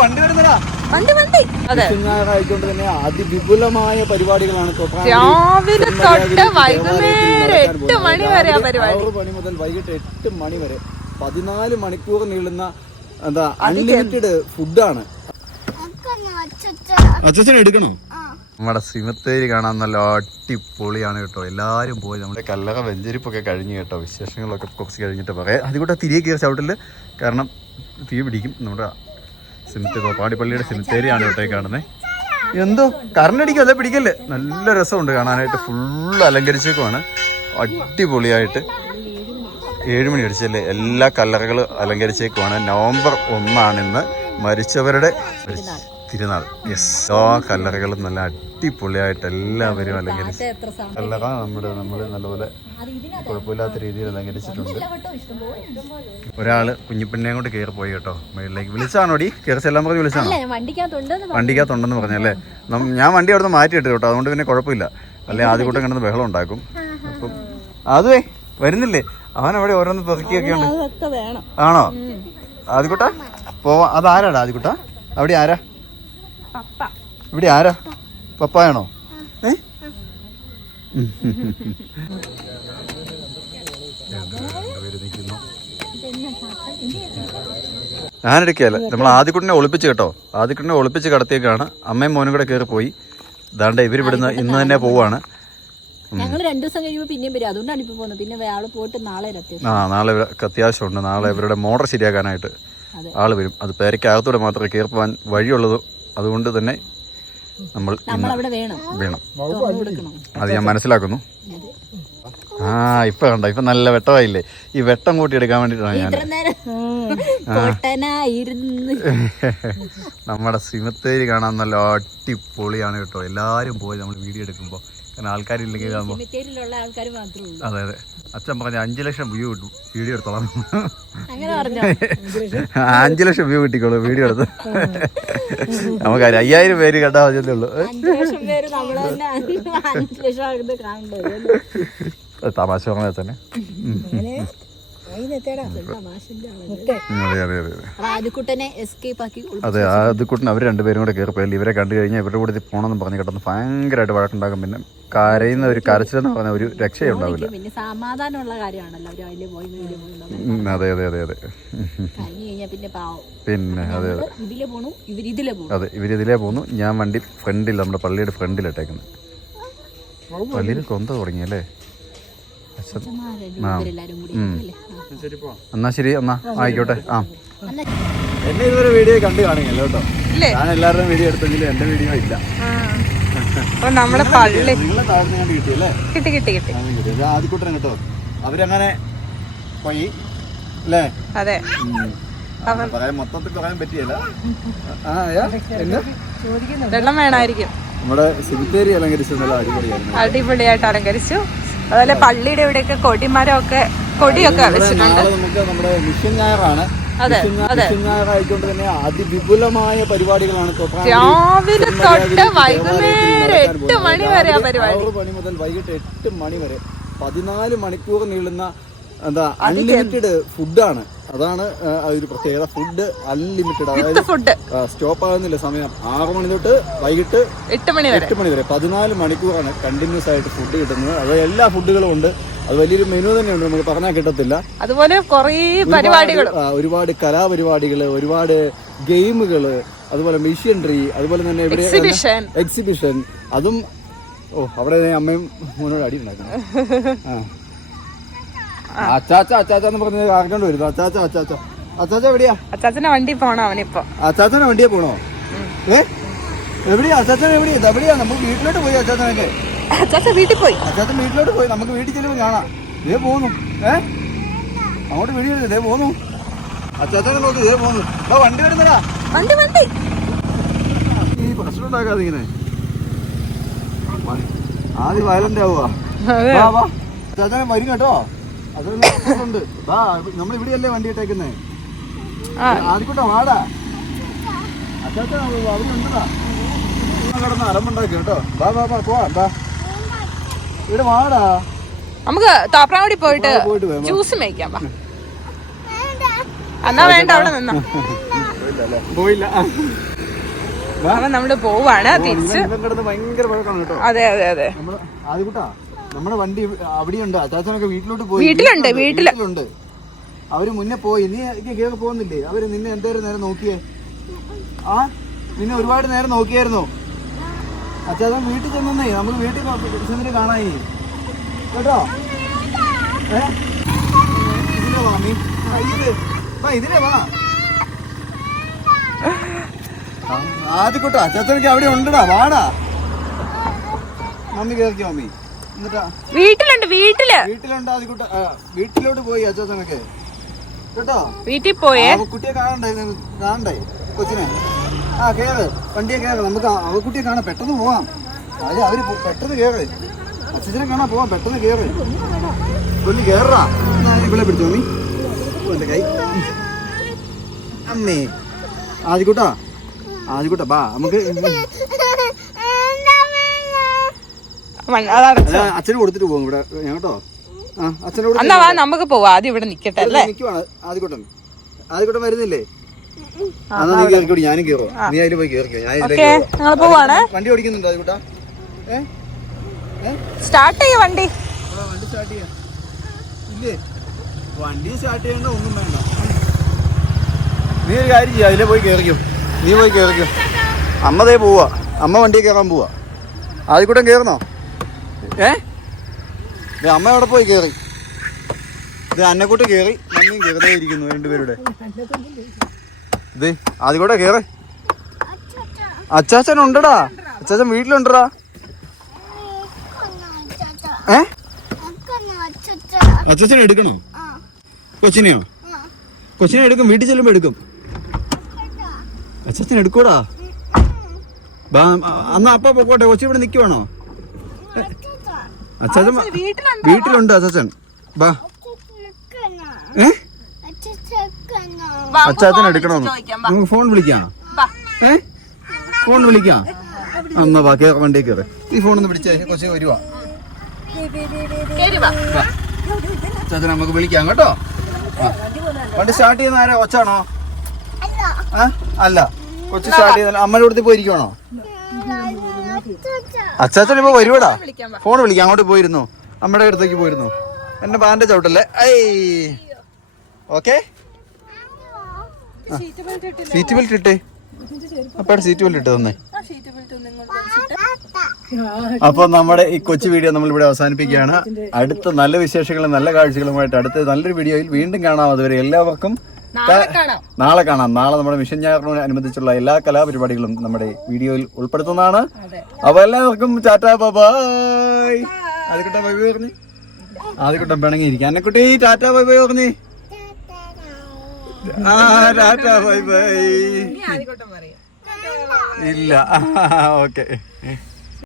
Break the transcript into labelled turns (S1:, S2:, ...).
S1: വണ്ടി വരുന്നടാ.
S2: വണ്ടി വണ്ടി. അതെ.
S1: ആയിക്കൊണ്ട് തന്നെ അതിവിപുലമായ പരിപാടികളാണ്
S2: രാവിലെ തൊട്ട് വൈകുന്നേരം എട്ട് മണി. വരെ പരിപാടി.
S1: ആറ് മണി മുതൽ വൈകിട്ട് എട്ട് മണി വരെ പതിനാല് മണിക്കൂർ നീളുന്ന എന്താ അൺലിമിറ്റഡ് ഫുഡാണ് അച്ഛൻ എടുക്കണോ? നമ്മുടെ സിമത്തേരി കാണാൻ നല്ല അടിപൊളിയാണ് കേട്ടോ. എല്ലാവരും പോയി നമ്മുടെ കല്ലറ വെഞ്ചരിപ്പൊക്കെ കഴിഞ്ഞ് കേട്ടോ. വിശേഷങ്ങളൊക്കെ കുറച്ച് കഴിഞ്ഞിട്ട് പറയാം. അതുകൂടെ തിരികെ കയറി ചവിട്ടിൽ കാരണം തീ പിടിക്കും. നമ്മുടെ സിമിത്തേരി പാടിപ്പള്ളിയുടെ സിമിത്തേരിയാണ് കേട്ടോ കാണുന്നത് എന്തോ? കറണ്ടടിക്കും അതെ പിടിക്കല്ലേ നല്ല രസമുണ്ട് കാണാനായിട്ട്. ഫുള്ള് അലങ്കരിച്ചേക്കുമാണ് അടിപൊളിയായിട്ട്. ഏഴ് മണി അടിച്ചല്ലേ? എല്ലാ കല്ലറകൾ അലങ്കരിച്ചേക്കുമാണ് നവംബർ ഒന്നാണ് ഇന്ന് മരിച്ചവരുടെ തിരുനാൾ. യെസ് ആ കല്ലറകളും നല്ല അടിപൊളിയായിട്ട് എല്ലാവരും അലങ്കരിച്ച് കല്ലറ നമ്മുടെ നമ്മൾ നല്ലപോലെ കുഴപ്പമില്ലാത്ത രീതിയിൽ അലങ്കരിച്ചിട്ടുണ്ട്. ഒരാൾ കുഞ്ഞിപ്പെണ്ണയും കൊണ്ട് കയറി പോയി കേട്ടോ. മേളിലേക്ക് വിളിച്ചാണോടി? കയറി ചെല്ലാൻ പറഞ്ഞ് വിളിച്ചാണോ?
S2: വണ്ടിക്കകത്തുണ്ടെന്ന്
S1: പറഞ്ഞല്ലേ ഞാൻ വണ്ടി അവിടെ നിന്ന് മാറ്റിയിട്ട് കേട്ടോ. അതുകൊണ്ട് പിന്നെ കുഴപ്പമില്ല. അല്ലെ ആദ്യ കൂട്ടം കിടന്ന് ബഹളം ഉണ്ടാക്കും. അപ്പം അതുവേ വരുന്നില്ലേ? അവൻ അവിടെ ഓരോന്ന് പെറുക്കിയൊക്കെ ഉണ്ട് ആണോ? ആദ്യക്കുട്ട പോവാ. അതാരാടാ ആദ്യക്കുട്ട അവിടെ ആരാ? ഇവിടെ ആരാ? പപ്പായാണോ? ഏ? ഞാനെടുക്കല്ല നമ്മൾ ആദ്യക്കുട്ടിനെ ഒളിപ്പിച്ച് കേട്ടോ. ആദ്യക്കുട്ടിനെ ഒളിപ്പിച്ച് കടത്തിയേക്കാണ്. അമ്മയും മോനും കൂടെ കയറി പോയി. ദാണ്ട ഇവരിവിടുന്ന് ഇന്ന് തന്നെ പോവാണ്.
S2: ഞങ്ങൾ രണ്ടു ദിവസം കഴിയുമ്പോൾ പിന്നെയും വരും. അതുകൊണ്ടാണ് ഇപ്പൊ പോകുന്നത് പിന്നെ ആൾ പോയിട്ട് നാളെ
S1: ആ നാളെ ഇവർക്ക് അത്യാവശ്യമുണ്ട്. നാളെ ഇവരുടെ മോട്ടർ ശരിയാക്കാനായിട്ട് ആൾ വരും. അത് പേരയ്ക്കകത്തൂടെ മാത്രമേ കയറി പോകാൻ വഴിയുള്ളത് അതുകൊണ്ട് തന്നെ നമ്മൾ
S2: വേണം.
S1: അത് ഞാൻ മനസ്സിലാക്കുന്നു. ആ ഇപ്പൊ കണ്ട ഇപ്പൊ നല്ല വെട്ടമായില്ലേ? ഈ വെട്ടം കൂട്ടി എടുക്കാൻ വേണ്ടിട്ടാണ് ഞാൻ. നമ്മുടെ സിമത്തേരി കാണാൻ നല്ല അടിപൊളിയാണ് കേട്ടോ. എല്ലാരും പോയി നമ്മൾ വീഡിയോ എടുക്കുമ്പോ. കാരണം ആൾക്കാരില്ലെങ്കിൽ അതെ അതെ. അച്ഛൻ പറഞ്ഞ അഞ്ചു ലക്ഷം വ്യൂ കിട്ടും. വീഡിയോ എടുത്തോളാം. അഞ്ചു ലക്ഷം വ്യൂ കിട്ടിക്കോളൂ വീഡിയോ എടുത്ത്. നമുക്ക് അയ്യായിരം പേര് കേട്ടാ മതിയല്ലേ ഉള്ളൂ. തമാശ പറഞ്ഞാൽ തന്നെ അതെ അതെ അതെ അതെ.
S2: എസ്കേപ്പ് ആക്കി ഒളിപ്പിച്ചു.
S1: അതെ അത് കൂട്ടിന് അവർ രണ്ടുപേരും കൂടെ കയറി പോയാൽ ഇവരെ കണ്ടു കഴിഞ്ഞാൽ ഇവരുടെ കൂടെ പോകണമെന്ന് പറഞ്ഞ് കിടന്ന് ഭയങ്കരമായിട്ട് വഴക്കുണ്ടാകും പിന്നെ കരയുന്ന ഒരു കരച്ചിലെന്ന് പറഞ്ഞ ഒരു രക്ഷയുണ്ടാവില്ല അതെ അതെ അതെ അതെ.
S2: പിന്നെ
S1: അതെ അതെ. അതെ ഇവരിതിലേ പോന്നു. ഞാൻ വണ്ടി ഫ്രണ്ടിൽ നമ്മുടെ പള്ളിയുടെ ഫ്രണ്ടിലിട്ടേക്കുന്നത് പള്ളിയിൽ കൊന്ത തുടങ്ങിയല്ലേ അച്ഛൻ
S2: ഇവരെല്ലാരും കൂടി അല്ലേ? ആ.
S1: എന്നാ ശരി എന്നാ ആയിക്കോട്ടെ ആ. എന്നെ ഇതുവരെ വീഡിയോ കണ്ടു കാണുകയല്ലോ കേട്ടോ. ഞാൻ എല്ലാവരുടെയും വീഡിയോ എടുത്തെങ്കിലും എന്റെ വീഡിയോ ഇല്ല.
S2: നമ്മളെ പള്ളി കിട്ടി കിട്ടി കിട്ടി
S1: ഞാൻ കിട്ടി. അവരങ്ങനെ പോയി അല്ലേ?
S2: അതെ.
S1: മൊത്തത്തിൽ പറയാൻ പറ്റിയല്ല.
S2: വെള്ളം വേണമായിരിക്കും
S1: നമ്മുടെ സിമിത്തേരി അലങ്കരിച്ചു
S2: അടിപൊളിയായിട്ട് അലങ്കരിച്ചു. അതുപോലെ പള്ളിയുടെ ഇവിടെയൊക്കെ കൊടിമരമൊക്കെ കൊടിയൊക്കെ വെച്ചിട്ടുണ്ട്.
S1: നമുക്ക് നമ്മുടെ മിഷൻ ഞായറാണ്. ഞായറായിക്കൊണ്ട് തന്നെ അതിവിപുലമായ പരിപാടികളാണ്
S2: രാവിലെ തൊട്ട് വൈകുന്നേരം എട്ട് മണി. വരെ പരിപാടി.
S1: ആറ് മണി മുതൽ വൈകിട്ട് എട്ട് മണി വരെ പതിനാല് മണിക്കൂർ നീളുന്ന എന്താ അൺലിമിറ്റഡ് ഫുഡാണ് അതാണ് അതൊരു ഒരു പ്രത്യേകത. ഫുഡ് അൺലിമിറ്റഡ് അതായത്
S2: ഫുഡ്
S1: സ്റ്റോപ്പ് ആകുന്നില്ല സമയം. ആറ് മണി തൊട്ട് വൈകിട്ട്
S2: എട്ട് മണി
S1: എട്ട് മണി വരെ. പതിനാല് മണിക്കൂറാണ് കണ്ടിന്യൂസ് ആയിട്ട് ഫുഡ് കിട്ടുന്നത്. അത് എല്ലാ ഫുഡുകളും ഉണ്ട്. അത് വലിയൊരു മെനു തന്നെയുണ്ട്. നമുക്ക് പറഞ്ഞാൽ കിട്ടത്തില്ല.
S2: അതുപോലെ കുറേ
S1: ഒരുപാട് കലാപരിപാടികൾ ഒരുപാട് ഗെയിമുകൾ അതുപോലെ മെഷീനറി അതുപോലെ തന്നെ ഇവിടെ
S2: എക്സിബിഷൻ
S1: എക്സിബിഷൻ അതും ഓ അവിടെ അമ്മയും മോനോട് അടി ഉണ്ടാക്കണം ആ. അച്ചാച്ച അച്ചാച്ച എന്ന് പറഞ്ഞ് ആർക്കൊണ്ട് വരുന്നു അച്ചാച്ച അച്ചാച്ച. അച്ചാച്ച എവിടെയാ?
S2: അച്ചാച്ചന്റെ വണ്ടി പോണം അവനിപ്പോ?
S1: അച്ചാച്ചനെ വണ്ടിയെ പോണോ? ഏ? എവിടെയാ? അച്ചാച്ചൻ എവിടെയാ? നമുക്ക് വീട്ടിലോട്ട് പോയി അച്ചാച്ചനൊക്കെ.
S2: അച്ചാച്ച വീട്ടിൽ പോയി.
S1: അച്ചാച്ചൻ വീട്ടിലോട്ട് പോയി. നമുക്ക് വീട്ടിൽ ചെല്ലുമ്പോൾ കാണാം. ഇതേ പോന്നു. ഏ? അങ്ങോട്ട് വീഡിയോ ഇതേ പോന്നു. അച്ചാച്ചനെ നോക്ക്. ഇതേ പോന്നു. ആ വണ്ടി വരുന്നടാ.
S2: വണ്ടി വണ്ടി.
S1: ഈ പ്രശ്നം ഉണ്ടാക്കാതെ ഇങ്ങനെ. ആദ്യം വയലന്റ് ആവുക. അച്ചാച്ചനെ വരും കേട്ടോ. അതുണ്ട് വാ നമ്മൾ ഇവിടെയല്ലേ വണ്ടി ഇട്ടേക്കുന്നേ?
S2: ആ.
S1: ആദ്യക്കൂട്ടാ വാടാ. അച്ചാച്ച അവരുണ്ടതാ. കിടന്ന് അലമ്പുണ്ടാക്കി കേട്ടോ. വാ വാ വാ പോവാ ബാ ഇവിടെ വാടാ.
S2: നമുക്ക് തോപ്രാവടി പോയിട്ട്. ജ്യൂസ് മേടിക്കാം എന്നാ വേണ്ട അവിടെ നിന്നാ.
S1: പോയില്ല.
S2: അപ്പൊ നമ്മൾ പോവാണ് തിരിച്ച്. അതെ അതെ അതെ.
S1: നമ്മൾ ആദ്യകൂട്ടാ നമ്മുടെ വണ്ടി അവിടെയുണ്ട്. അച്ചാച്ചനൊക്കെ വീട്ടിലോട്ട് പോയി.
S2: വീട്ടിലുണ്ട്,
S1: വീട്ടിലുണ്ട്. അവർ മുന്നേ പോയി. നീ കേറി പോകുന്നില്ലേ? അവർ നിന്നെ എന്തേരം നേരം നോക്കിയേ? ആ? നിന്നെ ഒരുപാട് നേരം നോക്കിയായിരുന്നു. അച്ചാച്ചൻ വീട്ടിൽ ചെന്നേ നമ്മൾ വീട്ടിൽ ചെന്നിട്ട് കാണായി. കേട്ടോ? ഏ? ഇതിലെ വാ നീ വാ ഇതിലെ വാ. ആദ്യക്കൂട്ടാ. അച്ചാച്ചനക്ക് അവിടെ ഉണ്ടടാ. വാടാ. മമ്മി കേറിക്കോ മമ്മി
S2: വീട്ടിലുണ്ട് വീട്ടിൽ.
S1: വീട്ടിലുണ്ട് വീട്ടിലോട്ട് പോയി അച്ഛനൊക്കെ. കേട്ടോ?
S2: വീട്ടിൽ പോയേ?
S1: കുട്ടിയെ കാണണ്ടേ കാണണ്ടേ? കൊച്ചിനെ. ആ കേറ്. വണ്ടിയെ കേറ്. നമുക്ക് അവ അവക്കുട്ടിയെ കാണാം. പെട്ടെന്ന് പോവാം. അതെ അവർ പെട്ടെന്ന് കേറ്. അച്ഛനെ കാണാൻ പോവാം. പെട്ടെന്ന് കേറ്. കൊല്ലി കേറാ. ഇവിടെ പിടിച്ചോ നീ. എന്റെ കൈ. അമ്മേ. ആദ്യക്കൂട്ടാ. ആദ്യക്കൂട്ടാ ബാ. നമുക്ക് അച്ഛന് കൊടുത്തിട്ട് പോകും ഇവിടെ. ഞാൻ കേട്ടോ?
S2: എന്നാ വാ നമുക്ക് പോവാ. ആദ്യം ഇവിടെ നിക്കട്ടെ അല്ലേ?
S1: ആദ്യം ആദ്യക്കൂട്ടൻ വരുന്നില്ലേ? ഞാനും നീ അതിൽ പോയി കേറിക്കോ ഞാൻ
S2: പോവാണ്.
S1: വണ്ടി ഓടിക്കുന്നുണ്ട് ആദ്യക്കൂട്ടാ
S2: സ്റ്റാർട്ട് ചെയ്യ വണ്ടി.
S1: വണ്ടി സ്റ്റാർട്ട് ചെയ്യാം. ഇല്ലേ? വണ്ടി സ്റ്റാർട്ട് ചെയ്യണ്ട ഒന്നും വേണ്ട. നീ ഒരു കാര്യം ചെയ്യാം അതിലെ പോയി കേറിക്കും. നീ പോയി കേറിക്കും. അമ്മ ദേ പോവാ. അമ്മ വണ്ടി കയറാൻ പോവാ. ആദ്യക്കൂട്ടം കേറണോ? ഏ? അമ്മ അവിടെ പോയി കേറി? ഇത് അന്നക്കൂട്ട് കേറി. മമ്മിയും കേറുതേ ഇരിക്കുന്നു രണ്ടുപേരുടെ. ഇത് കൂടെ കേറ്. അച്ചാച്ചൻ ഉണ്ടടാ. അച്ചാച്ചൻ വീട്ടിലുണ്ടടാ. ഏ? അച്ചാച്ചൻ എടുക്കണോ? കൊച്ചിനെയോ? കൊച്ചിനെ എടുക്കും. വീട്ടിൽ ചെല്ലുമ്പോ എടുക്കും. അച്ചാച്ചൻ എടുക്കൂടാ അന്ന് അപ്പ പൊക്കോട്ടെ. കൊച്ചി ഇവിടെ നിക്കുവാണോ?
S2: വീട്ടിലുണ്ട്?
S1: വീട്ടിലുണ്ട് ബാ ഏ? അച്ചാച്ചൻ എടുക്കണോ? നമുക്ക് ഫോൺ വിളിക്കാം. ഏ? ഫോൺ വിളിക്കാം. അമ്മ ബാക്കി വണ്ടി കയറി. ഈ ഫോൺ ഒന്ന് പിടിച്ചേ കുറച്ച് വരുവാ. അച്ചാച്ചൻ നമുക്ക് വിളിക്കാം കേട്ടോ. വണ്ടി സ്റ്റാർട്ട് ചെയ്യുന്ന ആരാ കൊച്ചാണോ അല്ല. കൊച്ചു സ്റ്റാർട്ട് ചെയ്യുന്ന അമ്മയുടെ അടുത്ത് പോയിരിക്കണോ അച്ചാച്ചൻ ഇപ്പൊ വരുവടാ. ഫോൺ വിളിക്കാം. അങ്ങോട്ട് പോയിരുന്നു. അമ്മയുടെ അടുത്തേക്ക് പോയിരുന്നു. എന്റെ പാന്റെ ചവിട്ടല്ലേ? ഐ. ഓക്കെ. സീറ്റ് ബെൽറ്റ് ഇട്ടേ. അപ്പയുടെ സീറ്റ് ബെൽറ്റ് ഇട്ട് തന്നെ. അപ്പോൾ നമ്മുടെ ഈ കൊച്ചു വീഡിയോ നമ്മൾ ഇവിടെ അവസാനിപ്പിക്കുകയാണ്. അടുത്ത നല്ല വിശേഷങ്ങളും നല്ല കാഴ്ചകളുമായിട്ട് അടുത്ത നല്ലൊരു വീഡിയോയിൽ വീണ്ടും കാണാം. അതുവരെ എല്ലാവർക്കും നാളെ കാണാം. നാളെ നമ്മുടെ മിഷൻ ഞായറിനോട് അനുബന്ധിച്ചുള്ള എല്ലാ കലാപരിപാടികളും നമ്മുടെ വീഡിയോയിൽ ഉൾപ്പെടുത്തുന്നതാണ്. അപ്പൊ എല്ലാവർക്കും ടാറ്റാ ബൈ ആദ്യക്കുട്ട ബൈ ബൈ പറഞ്ഞു. പിണങ്ങിയിരിക്കും അന്നക്കുട്ടി ടാറ്റാ ബൈ ബൈ പറഞ്ഞു. ആ ടാറ്റാ ബൈ ബൈ. ഇല്ല. ഓക്കെ.